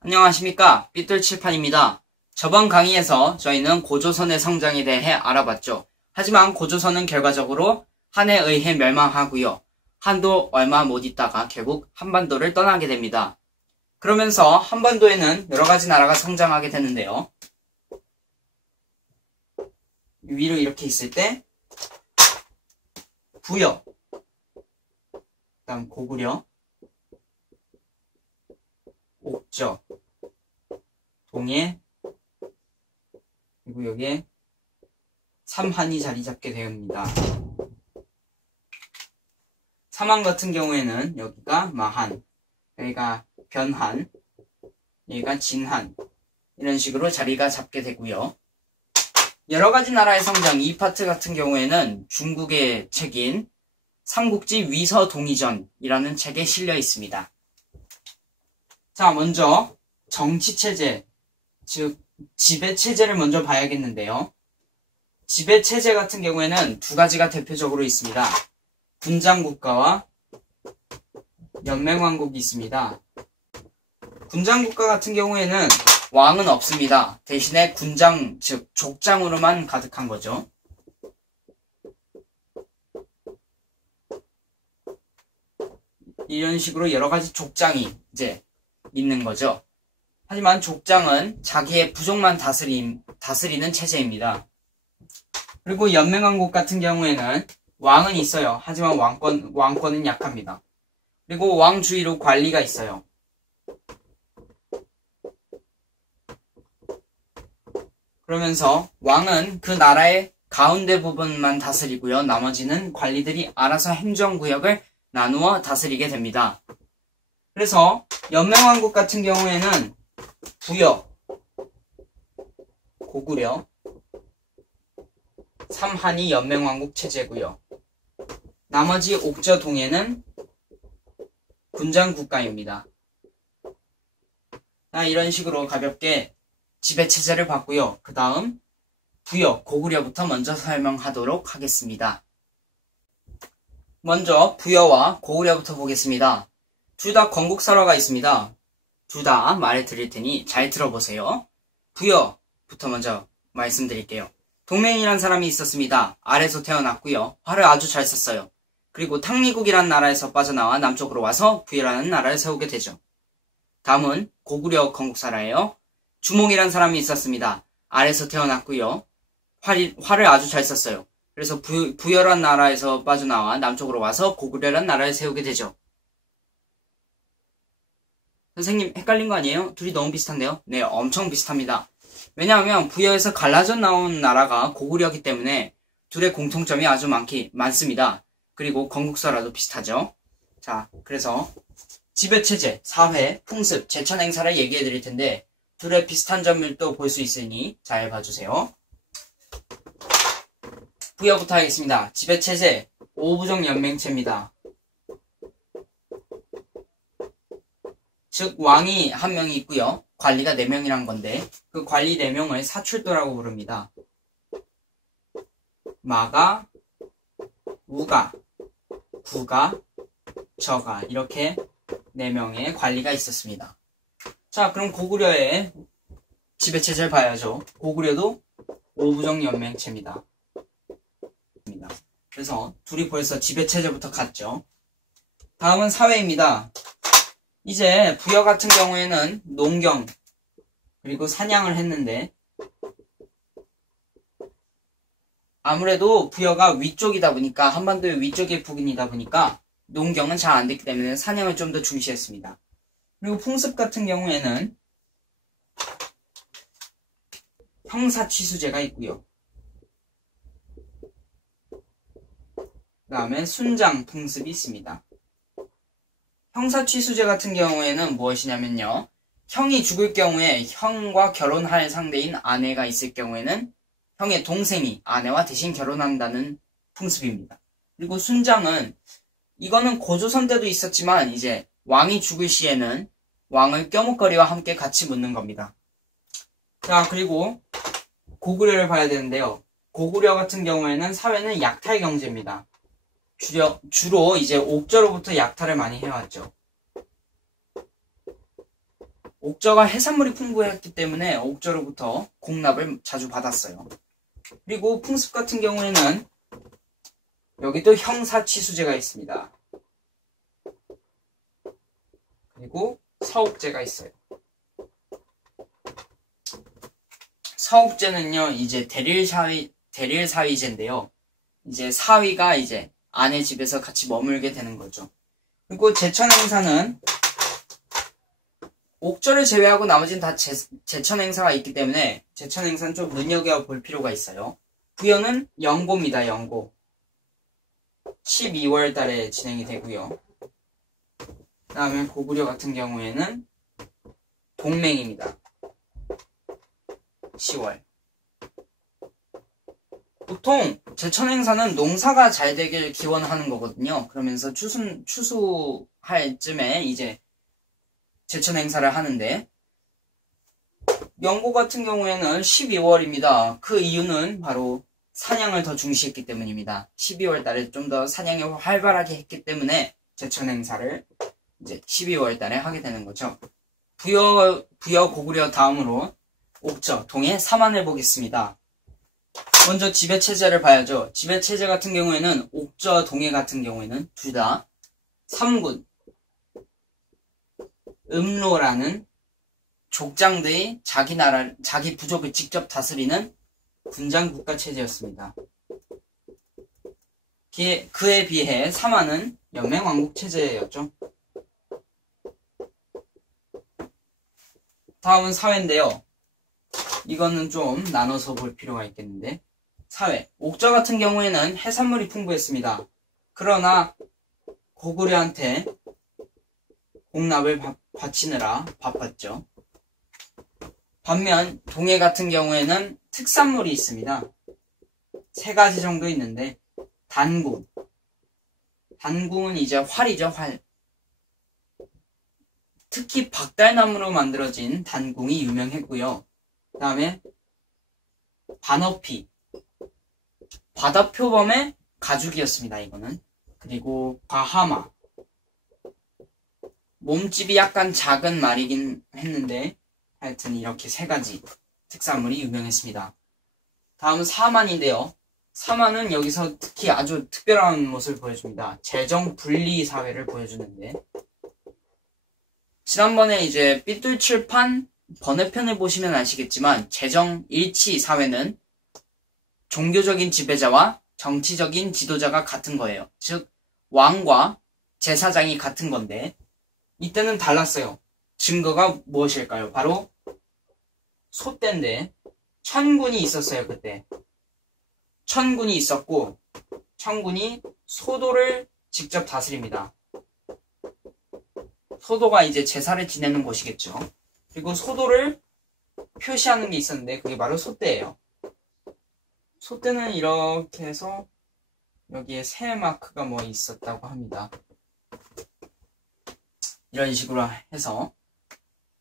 안녕하십니까, 삐뚤칠판입니다. 저번 강의에서 저희는 고조선의 성장에 대해 알아봤죠. 하지만 고조선은 결과적으로 한에 의해 멸망하고요. 한도 얼마 못 있다가 결국 한반도를 떠나게 됩니다. 그러면서 한반도에는 여러가지 나라가 성장하게 되는데요. 위로 이렇게 있을 때 부여, 그다음 고구려, 옥저, 동해, 그리고 여기에 삼한이 자리 잡게 됩니다. 삼한 같은 경우에는 여기가 마한, 여기가 변한, 여기가 진한, 이런 식으로 자리가 잡게 되고요. 여러가지 나라의 성장, 이 파트 같은 경우에는 중국의 책인 삼국지 위서동의전이라는 책에 실려 있습니다. 자, 먼저 정치체제, 즉 지배체제를 먼저 봐야겠는데요. 지배체제 같은 경우에는 두 가지가 대표적으로 있습니다. 군장국가와 연맹왕국이 있습니다. 군장국가 같은 경우에는 왕은 없습니다. 대신에 군장, 즉 족장으로만 가득한 거죠. 이런 식으로 여러가지 족장이 이제 있는 거죠. 하지만 족장은 자기의 부족만 다스리는 체제입니다. 그리고 연맹왕국 같은 경우에는 왕은 있어요. 하지만 왕권은 약합니다. 그리고 왕 주위로 관리가 있어요. 그러면서 왕은 그 나라의 가운데 부분만 다스리고요. 나머지는 관리들이 알아서 행정구역을 나누어 다스리게 됩니다. 그래서 연맹왕국 같은 경우에는 부여, 고구려, 삼한이 연맹왕국 체제고요. 나머지 옥저 동해는 군장국가입니다. 이런 식으로 가볍게 지배체제를 봤고요. 그 다음 부여, 고구려부터 먼저 설명하도록 하겠습니다. 먼저 부여와 고구려부터 보겠습니다. 둘 다 건국설화가 있습니다. 둘 다 말을 드릴 테니 잘 들어보세요. 부여부터 먼저 말씀드릴게요. 동맹이란 사람이 있었습니다. 아래서 태어났고요. 활을 아주 잘 썼어요. 그리고 탕리국이란 나라에서 빠져나와 남쪽으로 와서 부여라는 나라를 세우게 되죠. 다음은 고구려 건국사라예요. 주몽이란 사람이 있었습니다. 아래서 태어났고요. 활을 아주 잘 썼어요. 그래서 부여란 나라에서 빠져나와 남쪽으로 와서 고구려란 나라를 세우게 되죠. 선생님 헷갈린 거 아니에요? 둘이 너무 비슷한데요? 네, 엄청 비슷합니다. 왜냐하면 부여에서 갈라져 나온 나라가 고구려이기 때문에 둘의 공통점이 아주 많습니다. 그리고 건국설화도 비슷하죠. 자, 그래서 지배체제, 사회, 풍습, 제천 행사를 얘기해 드릴 텐데 둘의 비슷한 점들도 볼 수 있으니 잘 봐주세요. 부여부터 하겠습니다. 지배체제, 오부정 연맹체입니다. 즉 왕이 한 명이 있고요. 관리가 4명이란 건데 그 관리 4명을 사출도라고 부릅니다. 마가, 우가, 구가, 저가 이렇게 4명의 관리가 있었습니다. 자, 그럼 고구려의 지배체제를 봐야죠. 고구려도 오부정 연맹체입니다. 그래서 둘이 벌써 지배체제부터 갔죠. 다음은 사회입니다. 이제 부여 같은 경우에는 농경 그리고 사냥을 했는데 아무래도 부여가 위쪽이다 보니까 한반도의 위쪽의 부근이다 보니까 농경은 잘 안 됐기 때문에 사냥을 좀 더 중시했습니다. 그리고 풍습 같은 경우에는 형사취수제가 있고요. 그 다음에 순장 풍습이 있습니다. 형사취수제 같은 경우에는 무엇이냐면요. 형이 죽을 경우에 형과 결혼할 상대인 아내가 있을 경우에는 형의 동생이 아내와 대신 결혼한다는 풍습입니다. 그리고 순장은 이거는 고조선 때도 있었지만 이제 왕이 죽을 시에는 왕을 껴목걸이와 함께 같이 묻는 겁니다. 자, 그리고 고구려를 봐야 되는데요. 고구려 같은 경우에는 사회는 약탈 경제입니다. 주로 이제 옥저로부터 약탈을 많이 해왔죠. 옥저가 해산물이 풍부했기 때문에 옥저로부터 공납을 자주 받았어요. 그리고 풍습 같은 경우에는 여기도 형사취수제가 있습니다. 그리고 서옥제가 있어요. 서옥제는요, 이제 대릴사위제인데요. 이제 사위가 이제 아내 집에서 같이 머물게 되는 거죠. 그리고 제천행사는 옥저를 제외하고 나머지는 다 제천행사가 있기 때문에 제천행사는 좀 눈여겨볼 필요가 있어요. 부여는 영고입니다. 영고. 12월 달에 진행이 되고요. 그 다음에 고구려 같은 경우에는 동맹입니다. 10월. 보통 제천행사는 농사가 잘 되길 기원하는 거거든요. 그러면서 추수할 쯤에 이제 제천행사를 하는데, 영고 같은 경우에는 12월입니다. 그 이유는 바로 사냥을 더 중시했기 때문입니다. 12월 달에 좀 더 사냥이 활발하게 했기 때문에 제천행사를 이제 12월 달에 하게 되는 거죠. 부여 고구려 다음으로 옥저, 동해, 삼안을 보겠습니다. 먼저 지배체제를 봐야죠. 지배체제 같은 경우에는 옥저, 동해 같은 경우에는 둘 다 삼군, 음로라는 족장들이 자기 부족을 직접 다스리는 군장 국가 체제였습니다. 그에 비해 삼안은 연맹 왕국 체제였죠. 다음은 사회인데요. 이거는 좀 나눠서 볼 필요가 있겠는데, 사회. 옥저 같은 경우에는 해산물이 풍부했습니다. 그러나 고구려한테 공납을 바치느라 바빴죠. 반면 동해 같은 경우에는 특산물이 있습니다. 3가지 정도 있는데, 단궁. 단궁은 이제 활이죠, 활. 특히 박달나무로 만들어진 단궁이 유명했고요. 그 다음에 반어피. 바다표범의 가죽이었습니다, 이거는. 그리고 과하마. 몸집이 약간 작은 말이긴 했는데, 하여튼 이렇게 3가지 특산물이 유명했습니다. 다음은 사만인데요. 사만은 여기서 특히 아주 특별한 모습을 보여줍니다. 재정 분리 사회를 보여주는데, 지난번에 이제 삐뚤칠판 번외편을 보시면 아시겠지만, 재정 일치 사회는 종교적인 지배자와 정치적인 지도자가 같은 거예요. 즉 왕과 제사장이 같은 건데, 이때는 달랐어요. 증거가 무엇일까요? 바로 소때인데, 천군이 있었어요. 그때 천군이 있었고, 천군이 소도를 직접 다스립니다. 소도가 이제 제사를 지내는 곳이겠죠. 그리고 소도를 표시하는 게 있었는데, 그게 바로 소때예요. 소때는 이렇게 해서 여기에 새 마크가 뭐 있었다고 합니다. 이런 식으로 해서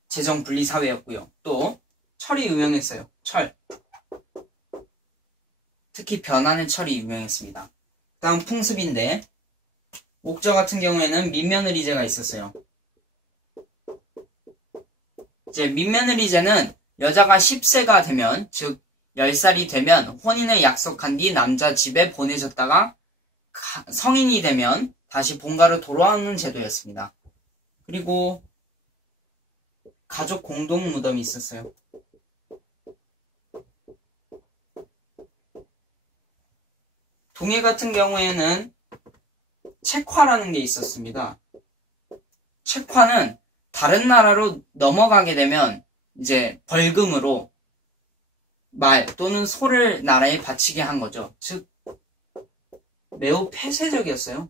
재정 분리 사회였고요. 또 철이 유명했어요. 철. 특히 변하는 철이 유명했습니다. 다음 풍습인데, 옥저 같은 경우에는 민며느리제가 있었어요. 이제 민며느리제는 여자가 10세가 되면, 즉 10살이 되면 혼인을 약속한 뒤 남자 집에 보내졌다가 성인이 되면 다시 본가로 돌아오는 제도였습니다. 그리고 가족 공동 무덤이 있었어요. 동해 같은 경우에는 책화라는 게 있었습니다. 책화는 다른 나라로 넘어가게 되면 이제 벌금으로 말 또는 소를 나라에 바치게 한 거죠. 즉 매우 폐쇄적이었어요.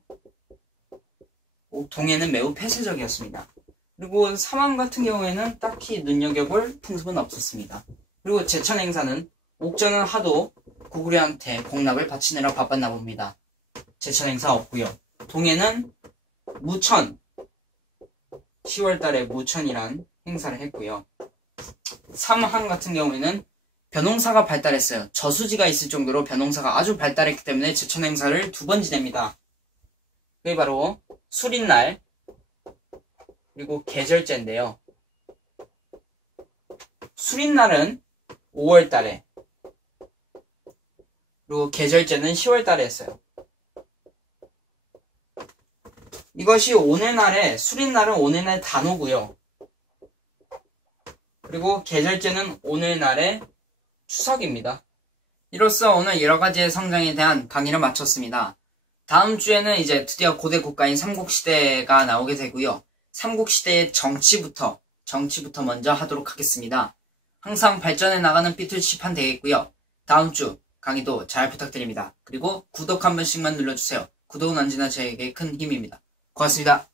동해는 매우 폐쇄적이었습니다. 그리고 삼안 같은 경우에는 딱히 눈여겨볼 풍습은 없었습니다. 그리고 제천행사는 옥저는 하도 고구려한테 공납을 바치느라 바빴나 봅니다. 제천행사 없고요. 동해는 무천, 10월달에 무천이란 행사를 했고요. 삼한 같은 경우에는 벼농사가 발달했어요. 저수지가 있을 정도로 벼농사가 아주 발달했기 때문에 제천행사를 2번 지냅니다. 그게 바로 수린날 그리고 계절제인데요. 수린날은 5월 달에, 그리고 계절제는 10월 달에 했어요. 이것이 오늘날의, 수린날은 오늘날 단오고요. 그리고 계절제는 오늘날의 추석입니다. 이로써 오늘 여러가지의 성장에 대한 강의를 마쳤습니다. 다음 주에는 이제 드디어 고대 국가인 삼국시대가 나오게 되고요. 삼국시대의 정치부터 먼저 하도록 하겠습니다. 항상 발전해 나가는 삐뚤치판 되겠고요. 다음 주 강의도 잘 부탁드립니다. 그리고 구독 한 번씩만 눌러주세요. 구독은 언제나 저에게 큰 힘입니다. 고맙습니다.